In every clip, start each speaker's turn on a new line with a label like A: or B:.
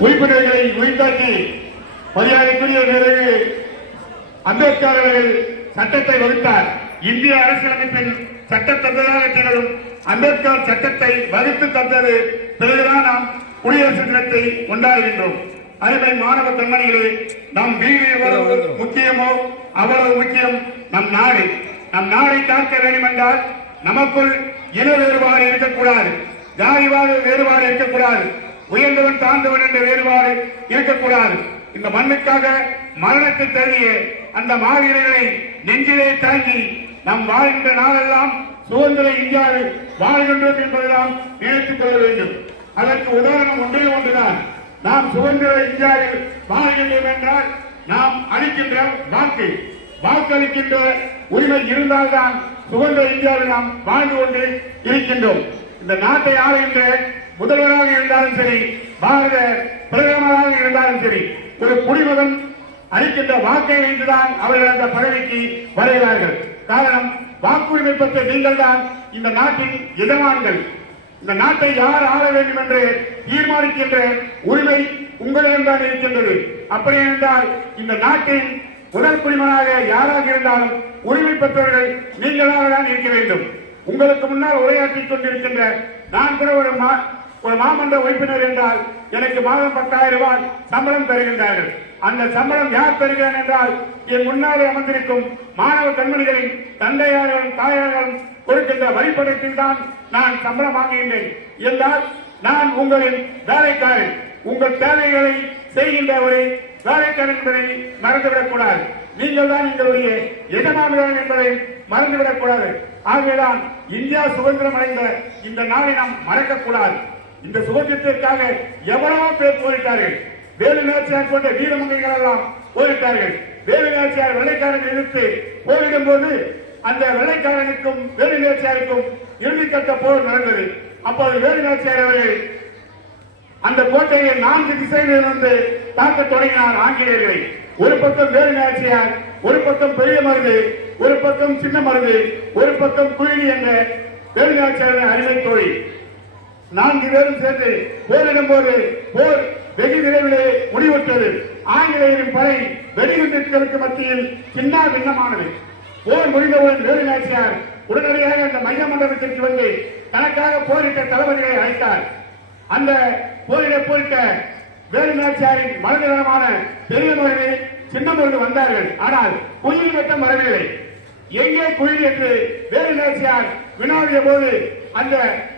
A: உறுப்பினர்களை உயிர்த்தாக்கி மரியாதைக்குரிய நிறைவு அம்பேத்கர் அவர்கள் சட்டத்தை வகுத்தார். இந்திய அரசியலமைப்பின் சட்ட தந்ததாக திகழும் அம்பேத்கர் சட்டத்தை வகுத்து தந்தது பிறகுதான் நாம் குடியரசு தினத்தை கொண்டாடுகின்றோம். அருமை மாணவ கண்மணிகளே நம் வீடு எவ்வளவு முக்கியமோ அவ்வளவு முக்கியம் நம் நாடு. நம் நாடை காக்க வேண்டும் என்றால் நமக்குள் இன வேறுபாடு இருக்கக்கூடாது. ஜாதிவாத வேறுபாடு இருக்கக்கூடாது. உயர்ந்தவன் தாழ்ந்தவன் என்ற வேறுபாடு இருக்கக்கூடாது. இந்த மண்ணுக்காக மரணத்தை தழுவிய அந்த மாவீரர்களை நெஞ்சிலே தாங்கி நாம் வாழ்கின்ற நாளெல்லாம் சுதந்திர இந்தியாவில் வாழ்கின்றோம் என்பதெல்லாம் நினைத்துக் கொள்ள வேண்டும். அதற்கு உதாரணம் ஒன்றே ஒன்றுதான். நாம் சுதந்திர இந்தியாவில் வாழ்கின்றோம் என்றால் நாம் அளிக்கின்ற வாக்கு வாக்களிக்கின்ற உரிமை இருந்தால்தான் சுதந்திர இந்தியாவில் நாம் வாழ்ந்து கொண்டு இருக்கின்றோம். இந்த நாட்டை ஆளுகின்ற முதல்வராக இருந்தாலும் சரி பாரத பிரதமராக இருந்தாலும் சரி ஒரு குடிமகன் அளிக்கின்ற வாக்கை வைத்துதான் அவர்கள் அந்த பதவிக்கு வருகிறார்கள். காரணம் வாக்குரிமை பெற்ற நீங்கள் தான் இந்த நாட்டின் எஜமான்கள். இந்த நாட்டை யார் ஆள வேண்டும் என்று தீர்மானிக்கின்ற உரிமை உங்களிடம் தான் இருக்கின்றது. அப்படி என்றால் இந்த நாட்டின் முதல் குடிமனாக யாராக இருந்தாலும் உரிமை பெற்றவர்கள் நீங்களாக தான் இருக்க வேண்டும். உங்களுக்கு முன்னால் உரையாற்றிக் கொண்டிருக்கின்ற நான் கூட ஒரு மா ஒரு மாமன்ற உறுப்பினர் என்றால் எனக்கு மாதம் பத்தாயிரம் ரூபாய் சம்பளம் தருகின்றார்கள். அந்த சம்பளம் யார் தருகிறான் என்றால் என் முன்னாலே அமர்ந்திருக்கும் மாணவ கண்மணிகளின் தந்தையார்களும் தாயார்களும் கொடுக்கின்ற வழிபடத்தில் தான் நான் சம்பளம் வாங்குகின்றேன். என்றால் நான் உங்களின் வேலைக்காரன். உங்கள் தேவைகளை செய்கின்ற ஒரு வேலைக்காரன் என்பதை மறந்துவிடக் கூடாது நீங்கள் தான் எங்களுடைய எஜமானர்கள் என்பதை மறந்துவிடக் கூடாது ஆகவேதான் இந்தியா சுதந்திரம் அடைந்த இந்த நாளை நாம் மறக்கக்கூடாது. இந்த சுபத்திற்காக எவ்வளவோ பேர் போரிட்டார்கள். வேலு நாச்சியார் போன்ற வீரமங்கைகள் எல்லாம் போரிட்டார்கள். வேலு நாச்சியார் வெள்ளைக்காரர்கள் எதிர்த்து போரிடும் போது அந்த வெள்ளைக்காரனுக்கும் வேலு நாச்சியாருக்கும் இறுதிக்கட்ட போர் நடந்தது. அப்போது வேலு நாச்சியார் அவர்கள் அந்த கோட்டையை நான்கு திசையிலிருந்து தாக்க தொடங்கினார் ஆங்கிலேயர்களை. ஒரு பக்கம் வேலு நாச்சியார் ஒரு பக்கம் பெரிய மருது ஒரு பக்கம் சின்ன மருது ஒரு பக்கம் குயிலி என்ற வேலு நாச்சியாரின் அருமை தோழி. நான்கு பேரும் சேர்ந்து போரிடும் போது போர் வெகு விரைவிலே முடிவுற்றது. ஆங்கிலேயரின் படை வெடிகுண்டுகளுக்கு மத்தியில் சின்ன பின்னமானது. போர் முடிந்தவுடன் வேலு நாச்சியார் உடனடியாக அந்த மைய மண்டபத்திற்கு வந்து தனக்காக போரிட்ட தளபதிகளை அழைத்தார். அந்த போரிட போரிட்ட வேலு நாச்சியாரின் மனநிலமான பெரிய முறையில் சின்ன முருகன் வந்தார்கள். ஆனால் குயில் வெட்டம் வரவில்லை எங்கே குயில் என்று வேலு நாச்சியார் வினாவிய போது அந்த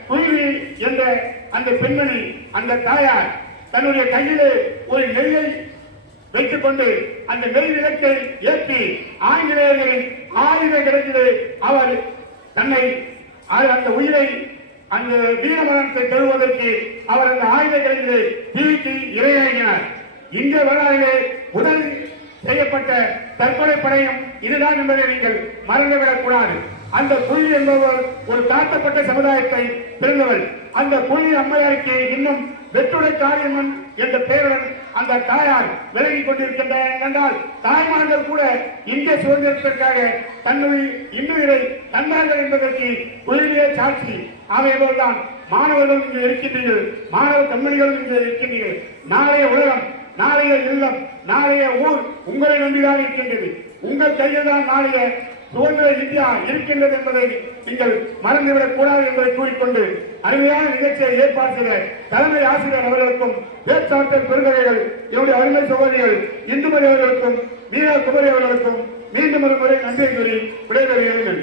A: குயிலி என்ற அந்த பெண்மணி அந்த தாயார் தன்னுடைய கையிலே ஒரு நெய்யை வைத்துக் கொண்டு அந்த நெய் விளக்கை ஏற்றி ஆங்கிலேயர்களின் ஆயுத கிடத்திலே அவர் தன்னை அது அந்த உயிரை அந்த வீரமரணத்தை தருவதற்கு அவர் அந்த ஆயுத கிடத்திலே தீவிக்கு இரையாகினார் இந்த வரலாறிலே முதல் செய்யப்பட்ட தற்கொலை படையும் இதுதான் என்பதை நீங்கள் மறந்துவிடக் கூடாது அந்த புள்ளி என்பவர் ஒரு தாழ்த்தப்பட்ட சமுதாயத்தை பிறந்தவர். அந்த புலி அம்மையாருக்கு இன்னும் வெற்றுடை தாயம்மன் என்ற பெயருடன் அந்த தாயார் விலகிக் கொண்டிருக்கின்றனர் என்றால் தாய்மார்கள் கூட இந்திய சுதந்திரத்திற்காக தன்னுடைய இன்னுயிரை தந்தார்கள் என்பதற்கு உயிரிலே சாட்சி. ஆகையபோல்தான் மாணவர்களும் இங்கே இருக்கின்றீர்கள் மாணவ கம்பெனிகளும் இங்கே இருக்கின்றீர்கள். நாளைய உலகம் நாளைய இல்லம் நாளைய ஊர் உங்களை நம்பிதான் இருக்கின்றது. உங்கள் கையில் தான் நாளைய சுதந்திர இந்தியா இருக்கின்றது என்பதை நீங்கள் மறந்துவிடக் கூடாது என்பதை கூறிக்கொண்டு அருமையான நிகழ்ச்சியை ஏற்பாடு செய்த தலைமை ஆசிரியர் அவர்களுக்கும் பேச்சாற்றல் பெருந்தகைகள் என்னுடைய அருமை சகோதரிகள் இந்துமதி அவர்களுக்கும் மீனா குமரி அவர்களுக்கும் மீண்டும் ஒரு முறை நன்றி கூறி விடைபெறுகிறேன்.